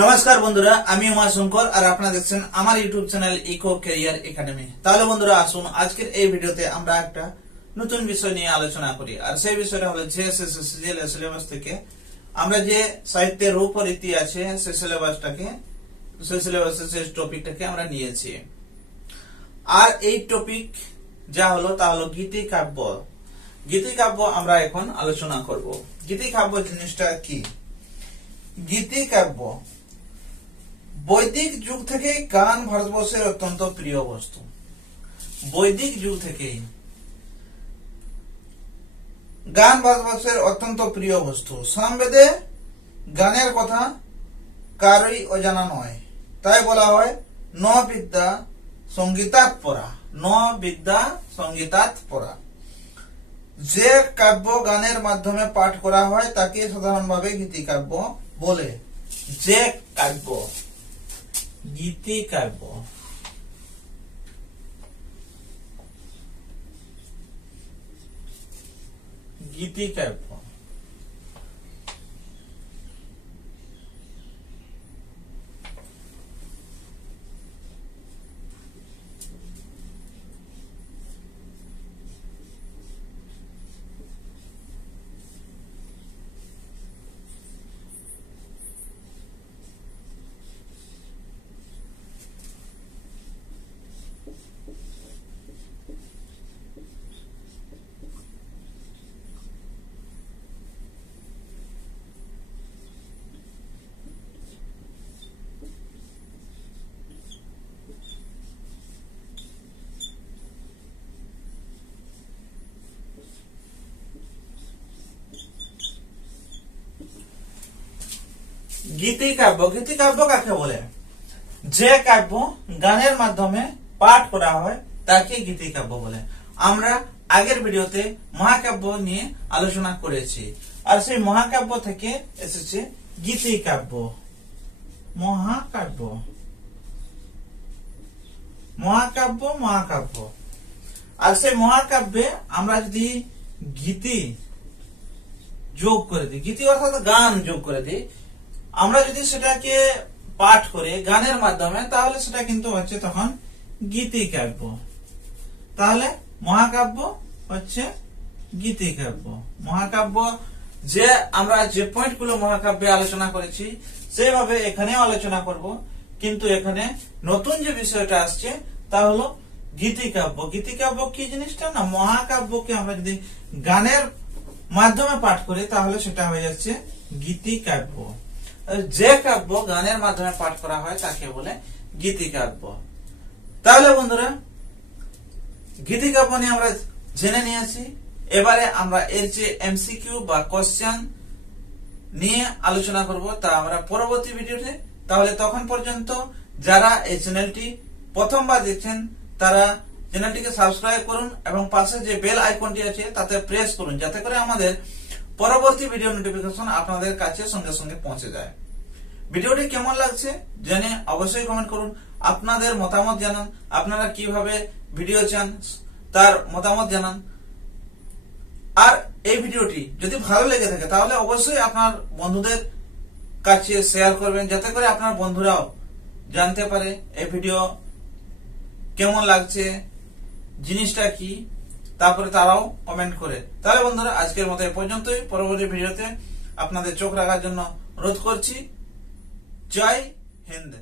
নমস্কার বন্ধুরা, আমি উমাশঙ্কর আর আপনারা দেখছেন আমার YouTube channel Eco Career Academy. তাহলে বন্ধুরা আসুন আজকের এই ভিডিওতে আমরা একটা নতুন বিষয় নিয়ে আলোচনা করি। আর সেই বিষয়টা হলো জিএসএসসিজিএল সিলেবাস থেকে আমরা যে সাহিত্যের রূপরীতি আছে সেই সিলেবাসের সেই টপিকটাকে আমরা নিয়েছি। আর এই টপিক যা হলো তা হলো গীতিকাব্য। গীতিকাব্য আমরা এখন আলোচনা করব। গীতিকাব্য জিনিসটা কি? গীতিকাব্য বৈদিক যুগ থেকে গান ভারতবর্ষের অত্যন্ত প্রিয় বস্তু। বৈদিক যুগ থেকে গান ভারতবর্ষের অত্যন্ত প্রিয় বস্তু। সামবেদে গানের কথা কারই অজানা নয়, তাই বলা হয় ন বিদ্যা সঙ্গীতাৎ পরা। ন বিদ্যা সঙ্গীতাৎ পরা। যে কাব্য গানের মাধ্যমে পাঠ করা হয় তাকে সাধারণভাবে গীতিকাব্য বলে। যে কাব্য গীতিকাব্য। গীতিকাব্য গীতিকাব্য। গীতিকাব্য কাকে বলে? যে কাব্য গানের মাধ্যমে পাঠ করা হয় তাকে গীতিকাব্য বলে। আমরা আগের ভিডিওতে মহাকাব্য নিয়ে আলোচনা করেছি, আর সেই মহাকাব্য থেকে এসেছে গীতিকাব্য। মহাকাব্য মহাকাব্য মহাকাব্য। আর সেই মহাকাব্যে আমরা যদি গীতি যোগ করে দিই, গীতি অর্থাৎ গান যোগ করে দিই, আমরা যদি সেটাকে পাঠ করে গানের মাধ্যমে, তাহলে সেটা কিন্তু হচ্ছে তখন গীতিকাব্য। তাহলে মহাকাব্য হচ্ছে গীতিকাব্য। মহাকাব্য যে আমরা যে পয়েন্ট গুলো মহাকাব্যে আলোচনা করেছি সেভাবে এখানেও আলোচনা করব, কিন্তু এখানে নতুন যে বিষয়টা আসছে তা হলো গীতিকাব্য। গীতিকাব্য কি জিনিসটা না, মহাকাব্যকে আমরা যদি গানের মাধ্যমে পাঠ করি তাহলে সেটা হয়ে যাচ্ছে গীতিকাব্য। যে কাব্য গানের মাধ্যমে পাঠ করা হয় তাকে বলে গীতিকাব্য। তাহলে বন্ধুরা গীতিকাব্য নিয়ে আমরা জেনে নিয়েছি। এবারে আমরা এর যে এমসিকিউ বা কোশ্চেন নিয়ে আলোচনা করব তা আমরা পরবর্তী ভিডিওতে। তাহলে তখন পর্যন্ত যারা এই চ্যানেলটি প্রথমবার দেখছেন তারা চ্যানেলটিকে সাবস্ক্রাইব করুন এবং পাশে যে বেল আইকনটি আছে তাতে প্রেস করুন, যাতে করে আমাদের পরবর্তী ভিডিও নোটিফিকেশন আপনাদের কাছে সঙ্গে সঙ্গে পৌঁছে যায়। ভিডিওটি কেমন লাগছে জেনে অবশ্যই কমেন্ট করুন, আপনাদের মতামত জানান। আপনারা কিভাবে ভিডিও চান তার মতামত জানান। আর এই ভিডিওটি যদি ভালো লেগে থাকে তাহলে অবশ্যই আপনার বন্ধুদের কাছে শেয়ার করবেন, যাতে করে আপনার বন্ধুরাও জানতে পারে এই ভিডিও কেমন লাগছে, জিনিসটা কি, তারপরে তারাও কমেন্ট করে। তাহলে বন্ধুরা আজকের মতো এ পর্যন্তই। পরবর্তী ভিডিওতে আপনাদের চোখ রাখার জন্য অনুরোধ করছি। জয় হিন্দ।